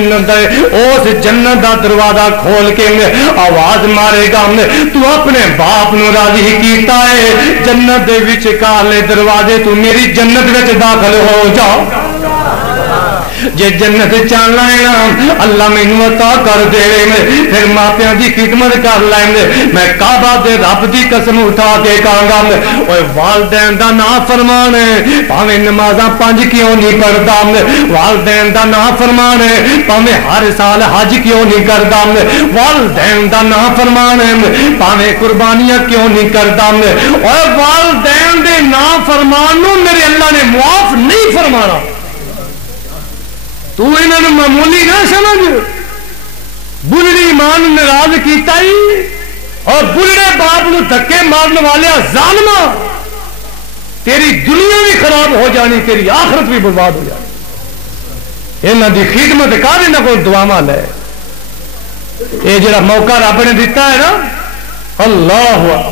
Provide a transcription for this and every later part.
اس جنت دا دروازہ کھول کے آواز مارے گا تو اپنے باپ نو راضی کیتا ہے جنت دے وچ کالے دروازے تو میری جنت وچ داخل ہو جا جے جنت چاہنا ہے نا اللہ مینوں عطا کر دے پھر ماپیاں دی خدمت کر لیں میں کعبہ دے رب دی قسم اٹھا کے کہاں گا اوے والدین دا نافرمان ہے پاویں نمازاں 5 کیوں نہیں پڑھدا والدین دا نافرمان ہے پاویں ہر سال حج کیوں نہیں کردا والدین دا نافرمان ہے پاویں قربانیاں کیوں نہیں کردا اوے والدین دے نافرمان نو میرے اللہ نے معاف نہیں فرمانا تو انہوں نے معمولی نہ سمجھ بلڑی ایمان ناراض کیتا ہی اور بلڑے باپ نو دھکے مارنے والے ظالما تیری دنیا بھی خراب ہو جانی تیری آخرت بھی برباد ہو جانی انہاں دی خدمت کر انہاں کو دعاواں لے یہ جڑا موقع رب نے دیتا ہے نا اللہ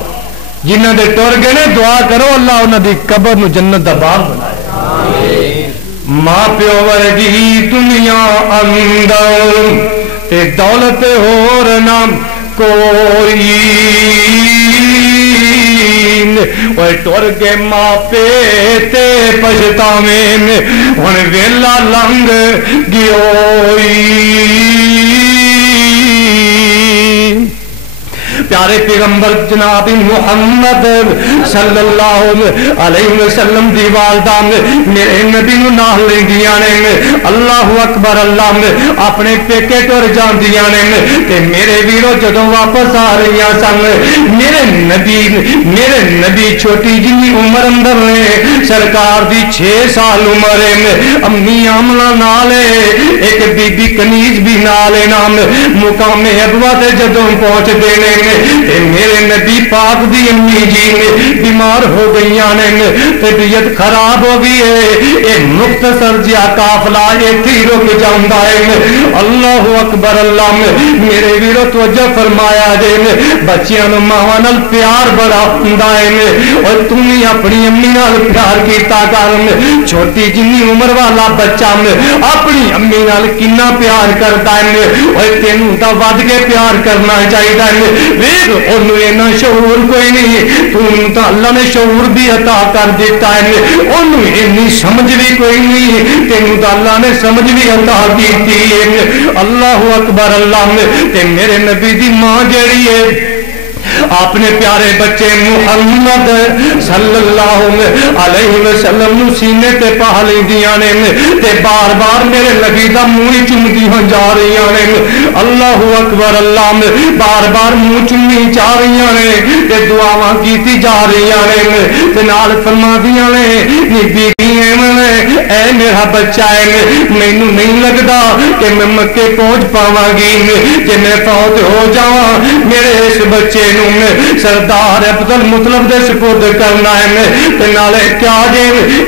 جنہاں دے ٹر گئے نے دعا کرو اللہ انہاں دی قبر نو جنت دا باغ بنائے ماں پیو ورگی دنیا اندر تے دولت ہور نام کوئی اوے ٹر کے ماں پے تے پچھتاویں ہن ویلا لنگ گیوئی پیارے پیغمبر جناب محمد صلی اللہ علیہ وسلم دی والدہ میرے نبی نو نال لیندیاں نے اللہ اکبر اللہ اپنے پیکے ٹر جاندیاں نے تے میرے ویرو جدوں واپس آ رہیاں سن میرے نبی چھوٹی جنی عمر اندر نے سرکار دی 6 سال عمر ہے امی آمنہ نال ایک بی بی کنیز بھی نال نام مقام ابوا تے جدوں پہنچ دینے تے میرے نبی پاک دی امی جی نے بیمار ہو گئیاں نے طبیعت خراب ہو گئی ہے ایک مختصر جہا قافلہ ایتھے ہی رک جاندا ہے اللہ اکبر اللہ میرے ویرو توجہ فرمایا جے بچیاں نوں ماواں نال پیار بڑا ہوندا ہے اور تم ہی اپنی امی نال پیار کیتا کر چھوٹی جنی عمر والا بچہ اپنی امی نال کنا پیار کردا ہے اور تینوں تا ود کے پیار کرنا چاہیے انہوں اینا شعور کوئی نہیں تم تو اللہ نے شعور بھی عطا کر دیتا ہے انہوں اینی سمجھ بھی کوئی نہیں تینوں تو اللہ نے سمجھ بھی عطا دیتی ہے اللہ اکبر اللہ تے میرے نبی دی ماں جڑی ہے اپنے پیارے بچے محمد صلی اللہ علیہ وسلم نو سینے تے پا لیندیاں نے تے بار بار میرے نبی دا منہ چومدیاں جا رہیاں نے اللہ اکبر اللہ بار بار منہ چومی جا رہیاں نے تے دعاواں کیتی جا رہیاں نے تے نال فرماندیاں نے نبی اے میرا بچہ ہے مینوں نہیں لگدا کہ میں مکے پہنچ پاواں گی کہ میں فوت ہو جاواں میرے اس بچے نوں سردار عبد المطلب دے سپرد کرنا ہے تے نالے کیا جے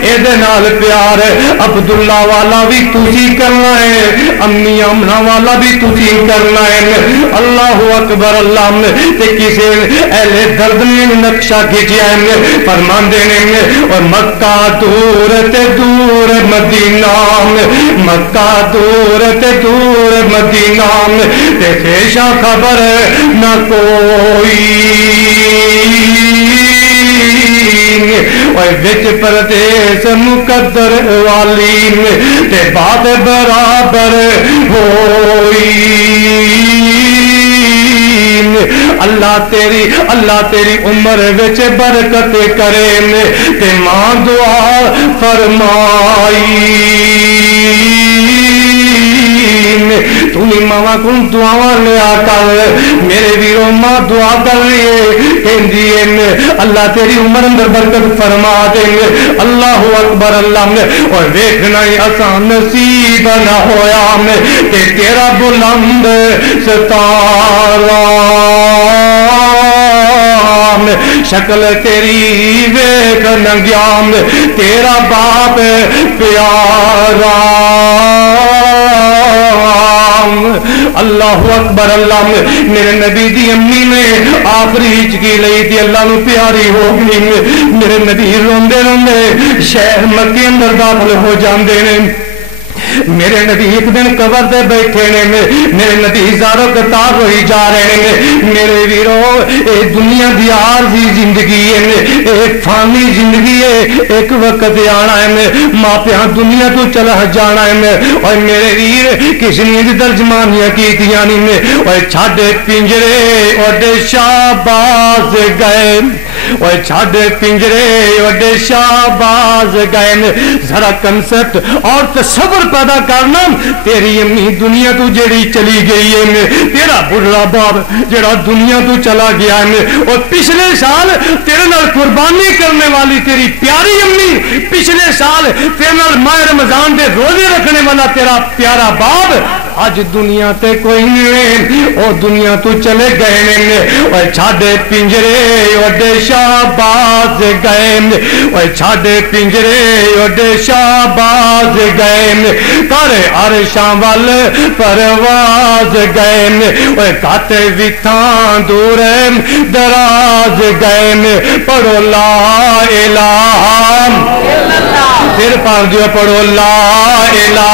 اے دے نال پیار عبداللہ والا بھی تسی کرنا ہے امی امنہ والا بھی تسی کرنا ہے اللہ اکبر اللہ تے کسے اہل درد نے نقشہ کھینچیا ہے فرماندے نے اور مکہ دور تے دور مدینہ مکہ دور تے دور مدینہ تے خیشہ خبر نہ کوئی اور وچ پردیس مقدر والی تے بات برابر ہوئی اللہ تیری عمر وچ برکت کرے تے ماں دعا فرمائی تمہیں ماما کن دعا لیا کر میرے ویرو ماں دعا کر رہی ہے کہندی ہے اللہ تیری عمر اندر برکت فرما دے اللہ اکبر اللہ اور ویکھنا ہی آسان نصیب نہ ہویا کہ تیرا بلند ستارہ شکل تیری ویکھ نگیام تیرا باپ پیارا اللہ اکبر اللہ میرے نبی دی امی نے آخری ہچکی لئی تھی اللہ نو پیاری ہو گئی میرے نبی روندے روندے شہر مکے اندر داخل ہو جاندے نے میرے نبی ایک دن قبر دے بیٹھے نے میرے نبی زارو کتاب ہوئی جا رہے ہیں میرے ویرو اے دنیا دی عارضی زندگی ہے ایک فانی زندگی ہے ایک وقت آنا ہے ماں پیاں دنیا تو چلا جانا ہے اور میرے ویر کسی نے ترجمانیاں کیتیاں نہیں اور چھاڑے پنجرے اڈے شہباز گئے اور چھاڑے پنجرے اڈے شہباز گئے ذرا کنسپٹ اور تصور پیدا کرنا تیری امی دنیا تو جڑی چلی گئی ہے تیرا بڑھڑا باپ جڑا دنیا تو چلا گیا ہے اور پچھلے سال تیرے نال قربانی کرنے والی تیری پیاری امی پچھلے سال تیرے نال ماہ رمضان دے روزے رکھنے والا تیرا پیارا باپ آج دنیا تے کوئی نہیں اور دنیا تو چلے گئے اور چھاڑے پنجرے اڈے شہباز گئے اور چھاڑے پنجرے اڈے شہباز گئے کرے عرشاں وال پرواز گئے اور کاتے وتھاں دور دراز گئے پڑھو لا الہ پھر پڑھ دیو پڑھو لا الہ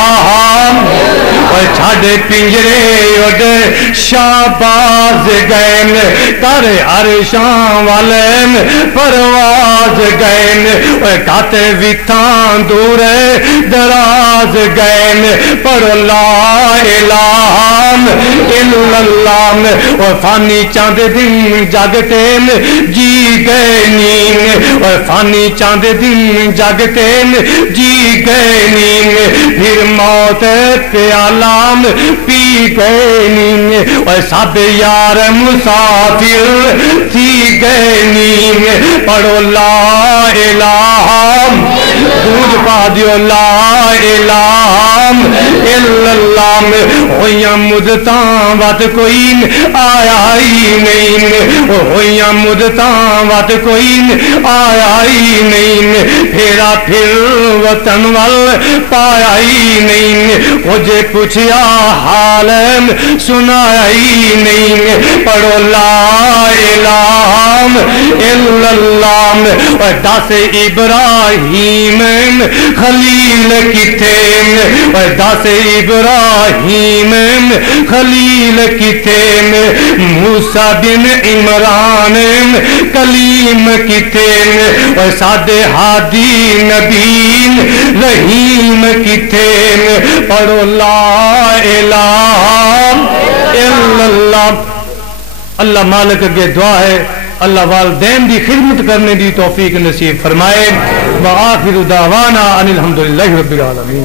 اور چھاڑے پنجرے اڈے شہباز گئے کرے عرشاں والے پرواز گئے اور کاتے وتھاں دور دراز گئے پڑھو لا الہ الا اللہ اور فانی چاند دن جاگتے جی گئے نیم اور فانی چاند دن جاگتے جی گئے نیم پھر موت پیالام پی گئے نیم اور سب یار مسافر تھی گئے نیم پڑھو لا الہ گونج پا دیو لا الہ الا اللہ ہویاں مدتاں وات کوئی آیا ہی نہیں ہویاں مدتاں وات کوئی آیا ہی نہیں پھیرا پھر وطن وال پایا ہی نہیں مجھے پوچھیا حال سنایا ہی نہیں پڑھو لا الہ الا اللہ اور دس ابراہیم خلیل کتے اور دس ابراہیم خلیل کتے موسیٰ بن عمران کلیم کتے اور سادے ہادی نبین رحیم کتے پڑھو لا الہ الا اللہ اللہ مالک کے دعا ہے اللہ والدین دی خدمت کرنے دی توفیق نصیب فرمائے وآخر دعوانا ان الحمدللہ رب العالمین